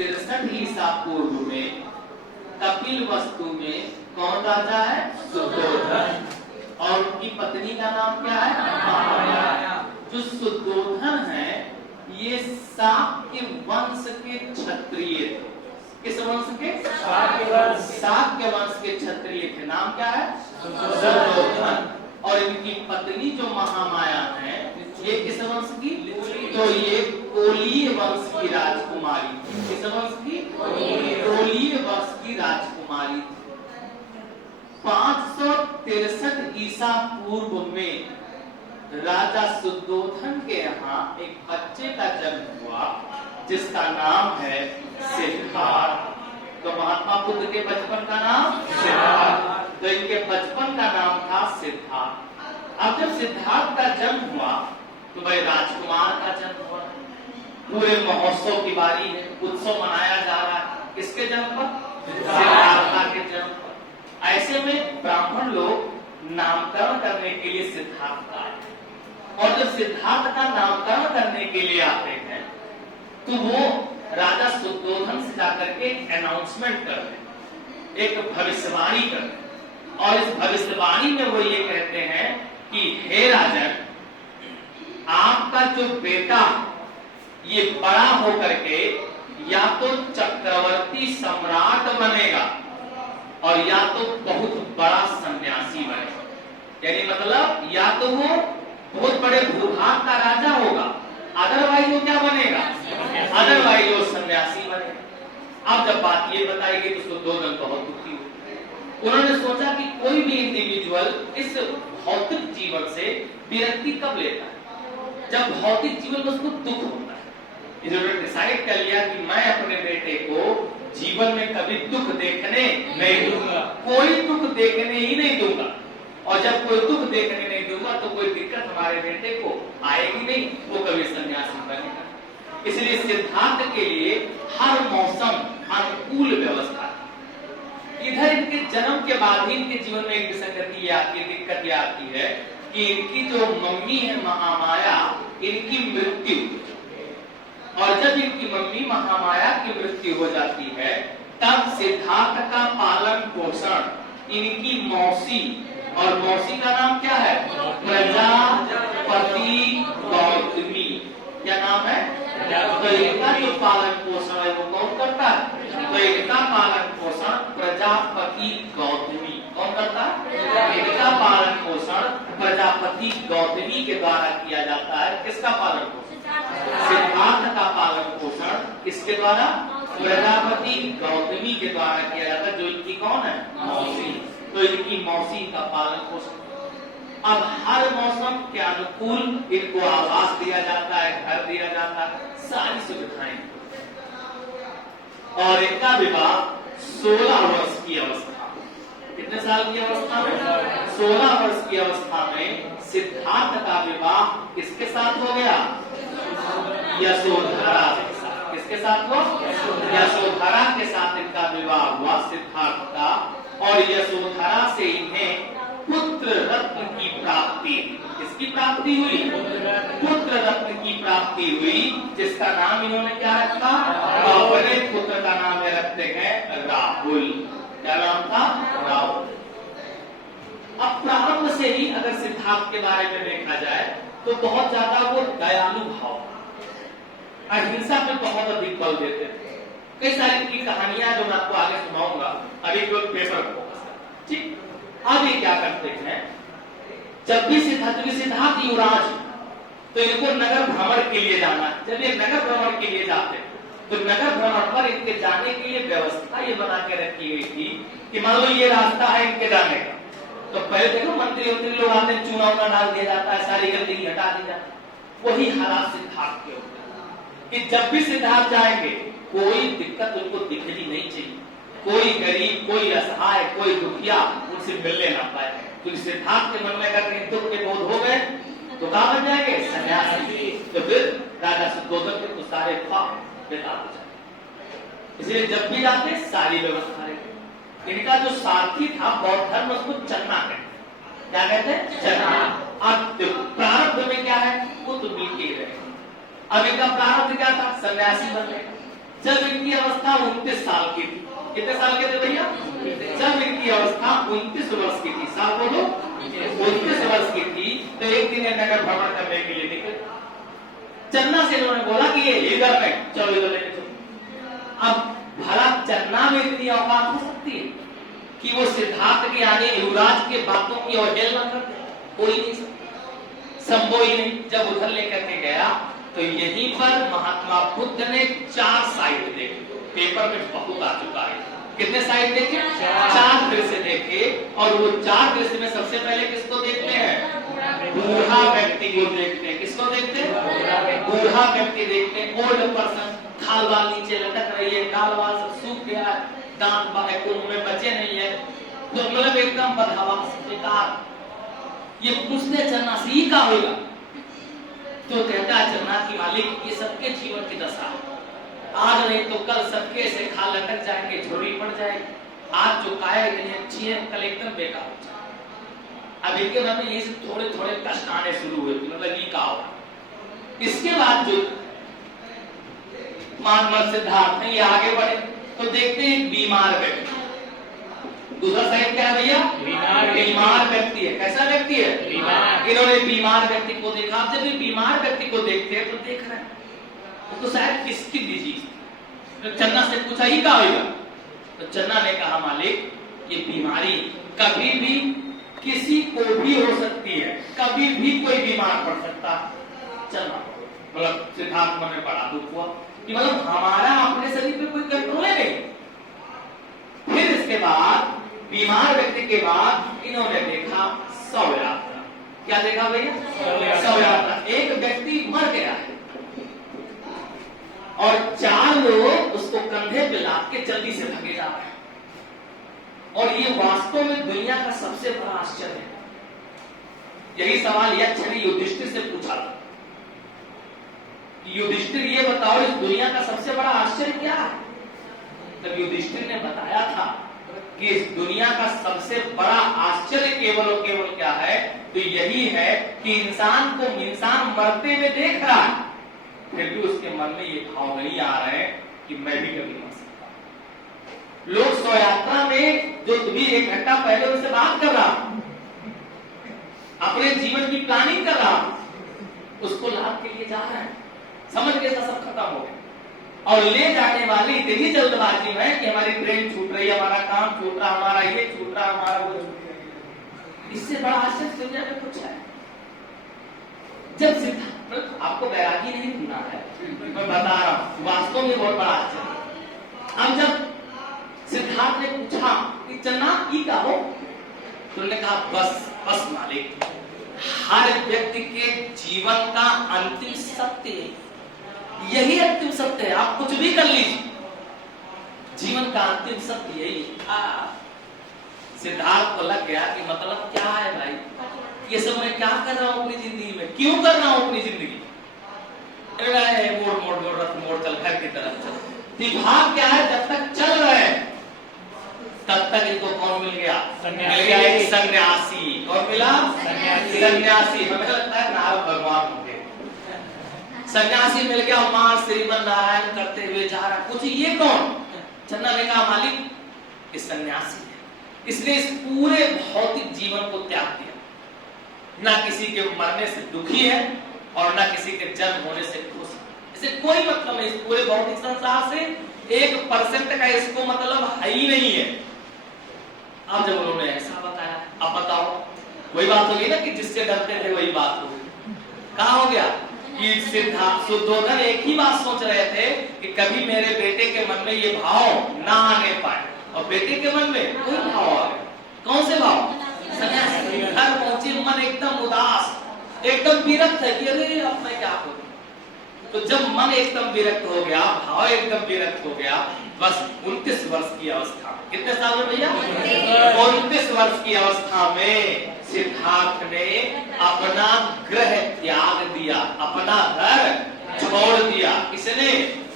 563 ईसा पूर्व में कपिल वस्तु में कौन राजा है? सुद्धोधन। और उनकी पत्नी का नाम क्या है? महामाया। जो सुद्धोधन है ये शाक्य वंश के क्षत्रिय थे। किस वंश के? शाक्य वंश के क्षत्रिय थे। नाम क्या है? सुद्धोधन। और इनकी पत्नी जो महामाया है ये किस वंश की? तो ये कोलीय वंश की राजकुमारी थी। किस वंश की? कोलीय वंश की राजकुमारी थी। 563 ईसा पूर्व में राजा सुद्धोधन के यहाँ एक बच्चे का जन्म हुआ जिसका नाम है सिद्धार्थ। तो महात्मा बुद्ध के बचपन का नाम सिद्धार्थ। तो इनके बचपन का नाम था सिद्धार्थ। अब जब सिद्धार्थ का जन्म हुआ तो भाई राजकुमार का जन्म हुआ। पूरे महोत्सव की बारी है, उत्सव मनाया जा रहा है। किसके जन्म पर? सिद्धार्थ के जन्म पर। ऐसे में ब्राह्मण लोग नामकरण करने के लिए सिद्धार्थ आए। और जब सिद्धार्थ का नामकरण करने के लिए आते हैं तो वो राजा सुद्धोधन से जाकर के अनाउंसमेंट करते हैं, एक भविष्यवाणी करते हैं। और इस भविष्यवाणी में वो ये कहते हैं कि हे राजन, आपका जो बेटा ये बड़ा होकर के या तो चक्रवर्ती सम्राट बनेगा और या तो बहुत बड़ा सन्यासी बनेगा। यानी मतलब या तो वो बहुत बड़े भूभाग का राजा होगा, अदरवाइज वो क्या बनेगा? अदरवाइज वो सन्यासी बनेगा। अब जब बात ये बताई गई तो सुद्धोधन बहुत दुखी हुए। उन्होंने सोचा कि कोई भी इंडिविजुअल इस भौतिक जीवन से विरक्ति कब लेता है? जब भौतिक जीवन में उसको दुख होता है। इन्होंने डिसाइड कर लिया कि मैं अपने बेटे को जीवन में कभी दुख देखने नहीं दूंगा, कोई दुख देखने ही नहीं दूंगा। और जब कोई दुख देखने नहीं दूंगा तो कोई दिक्कत हमारे बेटे को आएगी नहीं, वो कभी सन्यासी बनेगा। इसलिए सिद्धार्थ के लिए हर मौसम अनुकूल व्यवस्था थी। इधर इनके जन्म के बाद ही इनके जीवन में एक विसंगति आती है, दिक्कत ये आती है कि इनकी जो मम्मी है महामाया, इनकी मृत्यु। और जब इनकी मम्मी महामाया की मृत्यु हो जाती है तब सिद्धार्थ का पालन पोषण इनकी मौसी, और मौसी का नाम क्या है? प्रजापति गौतमी। क्या नाम है? तो इनका जो पालन पोषण है वो कौन करता है? तो इनका पालन पोषण प्रजापति गौतमी कौन करता है? इनका पालन पोषण प्रजापति गौतमी के द्वारा किया जाता है। किसका पालन पोषण? सिद्धार्थ का पालन पोषण किसके द्वारा? प्रजापति गौतमी के द्वारा किया जाता है, जो इनकी कौन है? मौसी। तो इनकी मौसी का पालन पोषण। अब हर मौसम के अनुकूल इनको आवास दिया जाता है, घर दिया जाता है, सारी सुविधाएं। और इनका विवाह 16 वर्ष की अवस्था, कितने साल की अवस्था में? 16 वर्ष की अवस्था में सिद्धार्थ का विवाह किसके साथ हो गया? यशोधरा के साथ। किसके साथ हुआ? यशोधरा के साथ इनका विवाह हुआ सिद्धार्थ का। और यशोधरा से इन्हें पुत्र रत्न की प्राप्ति। किसकी प्राप्ति हुई? पुत्र रत्न की प्राप्ति हुई, जिसका नाम इन्होंने क्या रखा? अपने पुत्र का नाम रखते हैं राहुल। क्या नाम था? राहुल। अब प्रारंभ से ही अगर सिद्धार्थ के बारे में देखा जाए तो बहुत ज्यादा वो दयालु भाव, अहिंसा पे बहुत अधिक बल देते थे। कई सारी की कहानियां जो मैं आपको आगे सुनाऊंगा, अभी केवल पेपर को। ठीक, अब ये क्या करते हैं, जब भी सिद्धार्थ युवराज तो इनको नगर भ्रमण के लिए जाना है। जब ये नगर भ्रमण के लिए जाते तो नगर भ्रमण पर इनके जाने के लिए व्यवस्था ये बना के रखी गई थी कि मान लो ये रास्ता है इनके जाने का, तो पहले देखो मंत्री लोग आते हैं, चूना उना डाल दिया जाता है, सारी गंदगी हटा दी जाती है। वही हालात सिद्धार्थ के होते हैं कि जब भी सिद्धार्थ जाएंगे कोई दिक्कत उनको दिखनी नहीं चाहिए। कोई गरीब, कोई असहाय, कोई दुखिया उनसे मिलने ना पाए। तो सिद्धार्थ के मन में अगर कहीं दुख के बोध हो गए तो कहाँ बन जाएंगे? सन्यासी। तो फिर राजा सुद्धोधन के तो सारे ख्वाब बेकार हो जाए। इसलिए जब भी जाते सारी व्यवस्था रहती। इनका जो सारथी था बौद्ध धर्म उसको चन्ना कहते। क्या कहते हैं? चन्ना। अब प्रारंभ में क्या है वो तो मिलके ही रहे। अब इनका प्रारंभ क्या था? सन्यासी बनने का। जब इनकी अवस्था 29 साल की थी। कितने साल के थे भैया? जब इनकी अवस्था 29 वर्ष की थी, साल बोलो 29 वर्ष की थी, तो एक दिन नगर भ्रमण करने के लिए निकले। चन्ना से इन्होंने बोला कि ये इधर नहीं, चलो इधर लेके चलो। अब भला चन्ना में इतनी औकात हो सकती है कि वो सिद्धार्थ के आने युवराज के बातों की अवहेलना कर दे? कोई नहीं संभव ही नहीं। जब उधर लेकर के गया तो यहीं पर महात्मा बुद्ध ने 4 साइड देखे। पेपर में बहुत आ चुका है। कितने साइड देखे? 4 दृश्य देखे। और वो 4 दृश्य में सबसे पहले किसको देखते हैं? बूढ़ा व्यक्ति को देखते हैं। किसको देखते हैं? बूढ़ा व्यक्ति देखते हैं। ओल्ड पर्सन, खाल बाल नीचे लटक रही है, गाल बाल सब सूख गया है, दांत बाहर में बचे नहीं है, तो मतलब एकदम बदहवास बेकार। ये पूछते चलना सी का होगा, तो कहता है चलना की मालिक ये सबके जीवन की दशा है। आज नहीं तो कल सबके से खाल लटक जाएंगे, झोरी पड़ जाएगी। आज जो काया इतनी अच्छी है, कल एकदम बेकार हो जाए। अब इनके मन में ये थोड़े थोड़े कष्ट आने शुरू हुए, मतलब ये का होगा। इसके बाद जो मानव सिद्धार्थ है, ये आगे बढ़े तो देखते हैं बीमार व्यक्ति। दूसरा साइड क्या है भैया? बीमार व्यक्ति है। कैसा व्यक्ति है? बीमार। इन्होंने बीमार व्यक्ति को देखा। आप जब भी बीमार व्यक्ति को देखते हैं तो देख रहे हैं तो शायद किसकी डिजीज। तो चन्ना से पूछा ही क्या होगा? तो चन्ना ने कहा मालिक ये बीमारी कभी भी किसी को भी हो सकती है, कभी भी कोई बीमार पड़ सकता। चन्ना मतलब सिद्धार्थ मन में बड़ा दुख हुआ कि मतलब हमारा अपने शरीर पे कोई कंट्रोल है नहीं। फिर इसके बाद बीमार व्यक्ति के बाद इन्होंने देखा शव यात्रा। क्या देखा भैया? शव यात्रा। एक व्यक्ति मर गया है और 4 लोग उसको कंधे पे लाद के जल्दी से भागे जा रहे हैं। और ये वास्तव में दुनिया का सबसे बड़ा आश्चर्य है। यही सवाल यक्ष ने युधिष्ठिर से पूछा था कि युधिष्ठिर ये बताओ इस दुनिया का सबसे बड़ा आश्चर्य क्या है? तब युधिष्ठिर ने बताया था कि इस दुनिया का सबसे बड़ा आश्चर्य केवल और केवल क्या है? तो यही है कि इंसान को इंसान मरते हुए देख रहा है, फिर भी उसके मन में ये भाव नहीं आ रहे हैं कि मैं भी कभी मर सकता हूं। लोग शव यात्रा में जो तुम्हें 1 घंटा पहले उनसे बात कर रहा, अपने जीवन की प्लानिंग कर रहा, उसको लाभ के लिए जा रहे हैं, समझ के सब खत्म हो गया। और ले जाने वाले इतनी जल्दबाजी में कि हमारी ट्रेन छूट रही है, हमारा काम छूट रहा, हमारा ये छूट रहा, हमारा वो छूट रहा। इससे बड़ा आश्चर्य दुनिया में कुछ है? जब सिद्धार्थ, आपको बैरागी नहीं सुना है, मैं बता रहा हूं, वास्तव में बहुत बड़ा आश्चर्य। अब जब सिद्धार्थ ने पूछा कि चन्ना की का हो, तो उन्होंने कहा बस मालिक, हर व्यक्ति के जीवन का अंतिम सत्य है, यही अंतिम सत्य है। आप कुछ भी कर लीजिए, जीवन का अंतिम सत्य यही है। सिद्धार्थ को लग गया कि मतलब क्या है भाई, ये सब मैं क्या कर रहा हूं अपनी जिंदगी में, क्यों कर रहा हूं अपनी जिंदगी? मोड़ चल घर की तरफ चल। विभाग क्या है? जब तक चल रहे हैं तब तक इनको कौन मिल गया? मिल गया एक सन्यासी। और मिला सन्यासी। हमें लगता है नारद भगवान होंगे। सन्यासी मिल गया, मां श्रीमन नारायण करते हुए जा रहा। कुछ ये कौन? चन्ना ने कहा मालिक इस सन्यासी है, इसने इस पूरे भौतिक जीवन को त्याग दिया, ना किसी के मरने से दुखी है और ना किसी के जन्म होने से खुश है। इसे कोई मतलब नहीं, इस पूरे भौतिक संसार से 1% का इसको मतलब है ही नहीं है। अब जब उन्होंने ऐसा बताया, अब बताओ वही बात हो गई ना कि जिससे डरते थे वही बात हो गई। कहा हो गया कि सिद्धार्थ सुद्धोधन एक ही बात सोच रहे थे कि कभी मेरे बेटे के मन में ये भाव ना आने पाए, और बेटे के मन में कोई भाव आ गया। कौन से भाव? सन्यासी। घर पहुंचे, मन एकदम उदास, एकदम विरक्त है कि अरे अब मैं क्या करूं। तो जब मन एकदम विरक्त हो गया, भाव एकदम विरक्त हो गया, बस 29 वर्ष की अवस्था, कितने साल में भैया? 29 वर्ष की अवस्था में सिद्धार्थ ने अपना ग्रह त्याग दिया, अपना घर छोड़ दिया। किसने?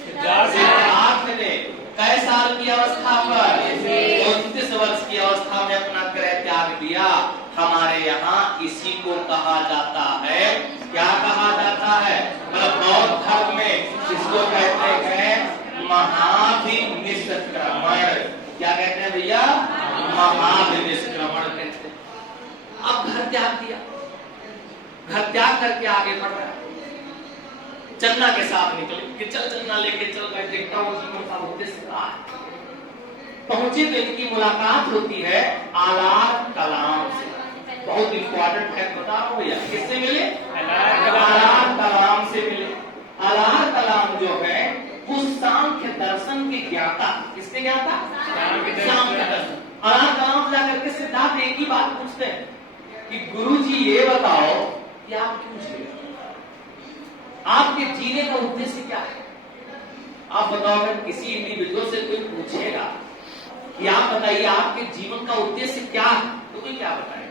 सिद्धार्थ ने। कै साल की अवस्था पर? 29 वर्ष की अवस्था में अपना ग्रह त्याग दिया। हमारे यहाँ इसी को कहा जाता है, क्या कहा जाता है? मतलब बौद्ध धर्म में इसको कहते हैं महाभिनिष्क्रमण। क्या कहते हैं भैया? महाभिनिष्क्रमण कहते हैं। अब घर त्याग दिया, घर त्याग करके आगे बढ़ रहा है। चन्ना के साथ निकले कि चल चन्ना लेके चल, मैं देखता हूँ जीवन का उद्देश्य क्या है। पहुंचे तो इनकी मुलाकात होती है आलार कलाम से। बहुत इंपॉर्टेंट फैक्ट बता रहा हूं भैया। किससे मिले? आलार कलाम से मिले। आलार कलाम जो है वो सांख्य दर्शन के ज्ञाता। किसके ज्ञाता? सांख्य दर्शन। आलार कलाम जाकर के सिद्धार्थ एक ही बात पूछते हैं कि गुरुजी ये बताओ कि आप क्यों जीते, आपके जीने का उद्देश्य क्या है? आप बताओ, अगर किसी इंडिविजुअल से कोई पूछेगा कि आप बताइए आपके जीवन का उद्देश्य क्या है, तो कोई क्या बताएगा?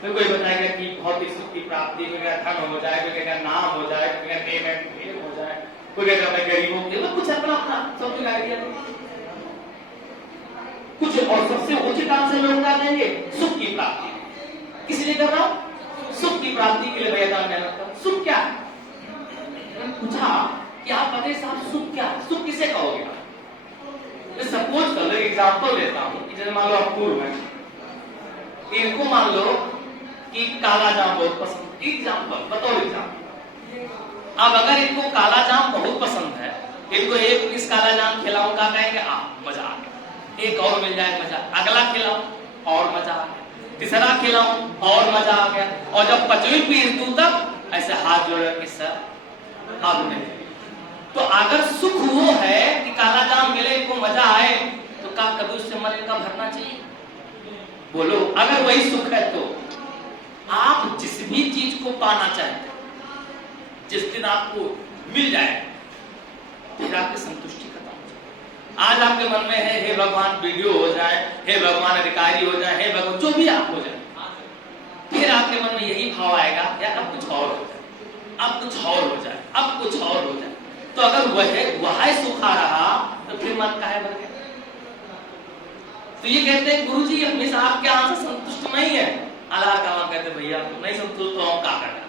तो कोई बताएगा कि भौतिक सुख की प्राप्ति, कोई धन हो जाए, कोई कहेगा नाम हो जाए, कोई कहेगा नेम एंड फेम हो जाए, कोई कहेगा मैं गरीबों के, कुछ अपना अपना सब आइडिया कुछ। और सबसे उचित आंसर लोग क्या देंगे? सुख की प्राप्ति। किस लिए कर रहा हूं? सुख की प्राप्ति के लिए भैया मेहनत करो। सुख क्या है? पूछा कि आप बताइए साहब सुख क्या है? सुख किसे कहोगे? सपोज करो, एग्जाम्पल देता हूं कि जैसे मान लो आप पूर्व में, इनको मान लो कि काला जाम बहुत पसंद। एग्जाम्पल बताओ, एग्जाम्पल। अब अगर इनको काला जाम बहुत पसंद है, इनको एक पीस काला जाम खिलाऊं, क्या कहेंगे? मजा आ गया, एक और मिल जाए मजा। अगला खिलाऊं और मजा आ गया, तीसरा खिलाऊं और मजा आ गया, और जब 5वीं पीस दूं तब ऐसे हाथ जोड़ के सर अब नहीं। तो अगर सुख वो है कि काला जाम मिले, इनको मजा आए, तो क्या कभी उससे मन इनका भरना चाहिए? बोलो, अगर वही सुख है तो आप जिस भी चीज को पाना चाहते, जिस दिन आपको मिल जाए, फिर आपकी संतुष्टि खत्म हो जाए। आज आपके मन में है हे भगवान वीडियो हो जाए, हे भगवान अधिकारी हो जाए, हे भगवान जो भी आप हो जाए, फिर आपके मन में यही भाव आएगा यार अब कुछ और हो जाए, अब कुछ और हो जाए, अब कुछ और हो जाए। तो अगर वह सुख आ रहा तो फिर मन काहे भर गया? तो ये कहते हैं गुरुजी हमेशा आपके यहाँ से संतुष्ट नहीं है। अल्लाह कलाम कहते भैया तुम नहीं संतुष्ट तो हम क्या करना?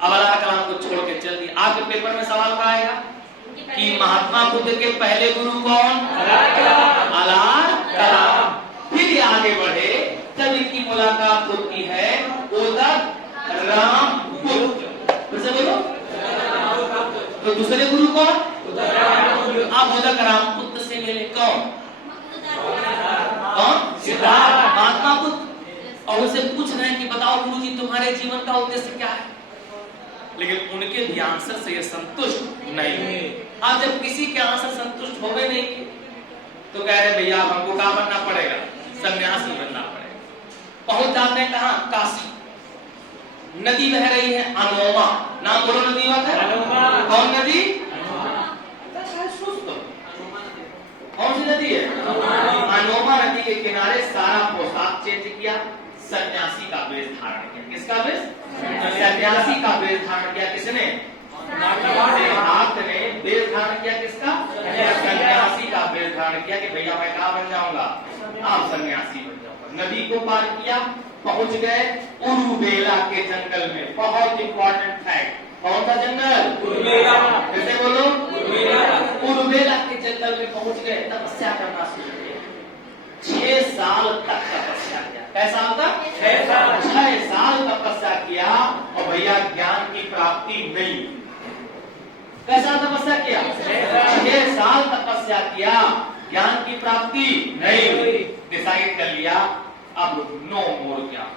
अब अल्लाह कलाम को छोड़ के चल दिया। आपके पेपर में सवाल क्या आएगा कि महात्मा बुद्ध के पहले गुरु कौन? अल्लाह कलाम। फिर ये आगे बढ़े, तब इनकी मुलाकात होती है उदक राम पुत्र। फिर बोलो, तो दूसरे गुरु कौन? आप उदक राम पुत्र से मिले। कौन? सिद्धार्थ महात्मा पुत्र। और उनसे पूछ रहे हैं कि बताओ गुरुजी तुम्हारे जीवन का उद्देश्य क्या है? लेकिन उनके भी आंसर से ये संतुष्ट नहीं। आप जब किसी के आंसर संतुष्ट हो गए नहीं तो कह रहे भैया हमको क्या बनना पड़ेगा? सन्यासी बनना पड़ेगा। पहुंच जाते हैं कहां? काशी। नदी बह रही है अनोमा। नाम बोलो नदी है अनोमा। कौन नदी? कौन सी नदी है? अनोमा नदी के किनारे सारा पोशाक चेंज किया, सन्यासी का वेश धारण किया। किसका वेश? सन्यासी का वेश धारण किया। किसने? सिद्धार्थ ने वेश धारण किया। किसका? सन्यासी का वेश धारण किया कि भैया मैं क्या बन जाऊंगा? आप सन्यासी बन जाऊंगा। नदी को पार किया, पहुंच गए उरुबेला के जंगल में। बहुत इंपॉर्टेंट फैक्ट, कौन सा जंगल? उरुबेला। कैसे बोलो? उरुबेला के जंगल में पहुंच गए, तपस्या करना शुरू किया। 6 साल तक तपस्या किया। कैसा होता? 6 साल तपस्या किया और भैया ज्ञान की प्राप्ति नहीं। कैसा तपस्या किया? 6 साल तपस्या किया, ज्ञान की प्राप्ति नहीं हुई। डिसाइड कर लिया अब नो मोर ज्ञान,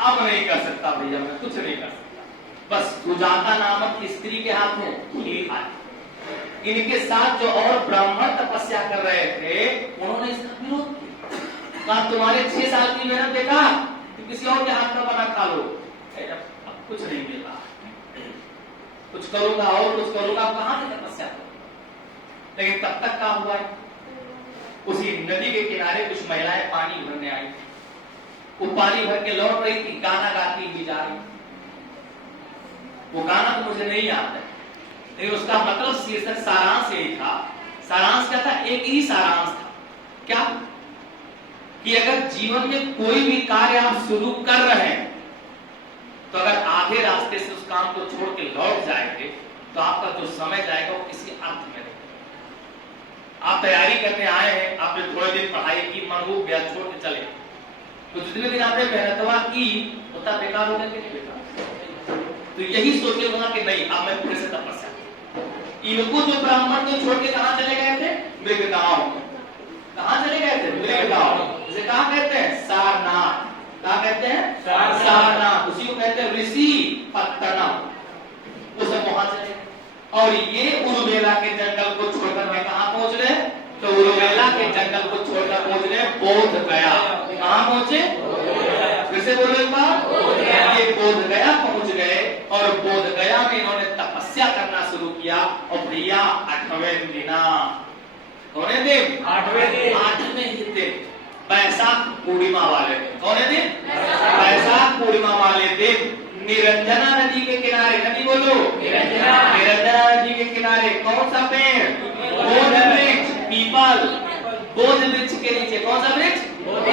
अब नहीं कर सकता भैया, मैं कुछ नहीं कर सकता। बस सुजाता नामक स्त्री के हाथ में खीर आई। इनके साथ जो और ब्राह्मण तपस्या कर रहे थे उन्होंने इसका विरोध किया। कहा तुम्हारे 6 साल की मेहनत देखा, तो किसी और के हाथ का बना खा लो। अब कुछ नहीं मिल रहा, कुछ करूंगा और कुछ करूंगा, कहां से तपस्या करूं? लेकिन तब तक क्या हुआ है? उसी नदी के किनारे कुछ महिलाएं पानी भरने आई। वो पानी भर के लौट रही थी, गाना गाती हुई जा रही। वो गाना तो मुझे नहीं याद है, लेकिन उसका मतलब शीर्षक सारांश यही था। सारांश क्या था? एक ही सारांश था। क्या? कि अगर जीवन में कोई भी कार्य आप शुरू कर रहे हैं तो अगर आधे रास्ते से उस काम को छोड़ के लौट जाएंगे तो आपका जो समय जाएगा वो किसी अर्थ में नहीं। आप तैयारी करने आए हैं, आपने थोड़े दिन पढ़ाई की, मन हो गया, छोड़ के चले, तो जितने दिन आपने मेहनतवा की उतना बेकार हो गया कि नहीं बेकार? तो यही सोचे होगा कि नहीं अब मैं पूरे से तपस्या। इनको जो ब्राह्मण को छोड़ के कहां चले गए थे? मृगगांव। कहां चले गए थे? मृगगांव। जिसे कहां कहते हैं? सारनाथ। कहां कहते हैं? सारनाथ। उसी को कहते हैं ऋषि पत्तनम। उसे वहां चले और ये उरुवेला के जंगल को छोड़कर मैं कहां पहुंच रहे? तो उरुवेला के जंगल को छोड़कर पहुंच रहे बोध गया। कहां पहुंचे? फिर से बोलो एक बार। ये बोध गया पहुंच गए और बोध गया में इन्होंने तपस्या करना शुरू किया। और भैया 8वें दिन, कौन दिन? 8वें दिन। 8वें दिन बैसाख पूर्णिमा वाले दिन। कौन दिन? बैसाख पूर्णिमा वाले दिन निरंजना नदी के किनारे, नदी बोलो निरंजना नदी के किनारे कौन सा पेड़? बोध वृक्ष, पीपल। बोध वृक्ष के नीचे कौन सा वृक्ष? बोध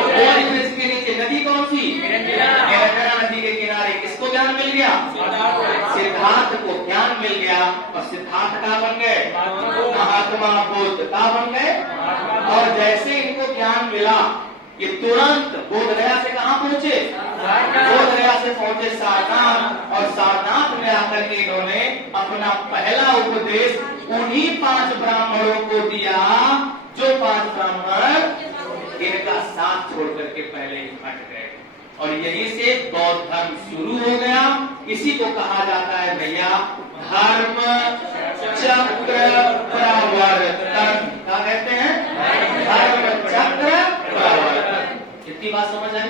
वृक्ष के नीचे नदी कौन सी? निरंजना नदी के किनारे किसको ज्ञान मिल गया? सिद्धार्थ को ज्ञान मिल गया। और सिद्धार्थ कहाँ बन गए? महात्मा बुद्ध। कहाँ बन गए? और जैसे इनको ज्ञान मिला ये तुरंत बोध गया से कहां पहुंचे? बोध गया से पहुंचे सारनाथ। और सारनाथ में आकर के इन्होंने अपना पहला उपदेश उन्हीं 5 ब्राह्मणों को दिया जो 5 ब्राह्मण इनका साथ छोड़ करके पहले ही हट गए। और यहीं से बौद्ध धर्म शुरू हो गया। इसी को कहा जाता है भैया धर्म चक्र प्रवर्तन। क्या कहते हैं? धर्म चक्र प्रवर्तन। इतनी बात समझ आई?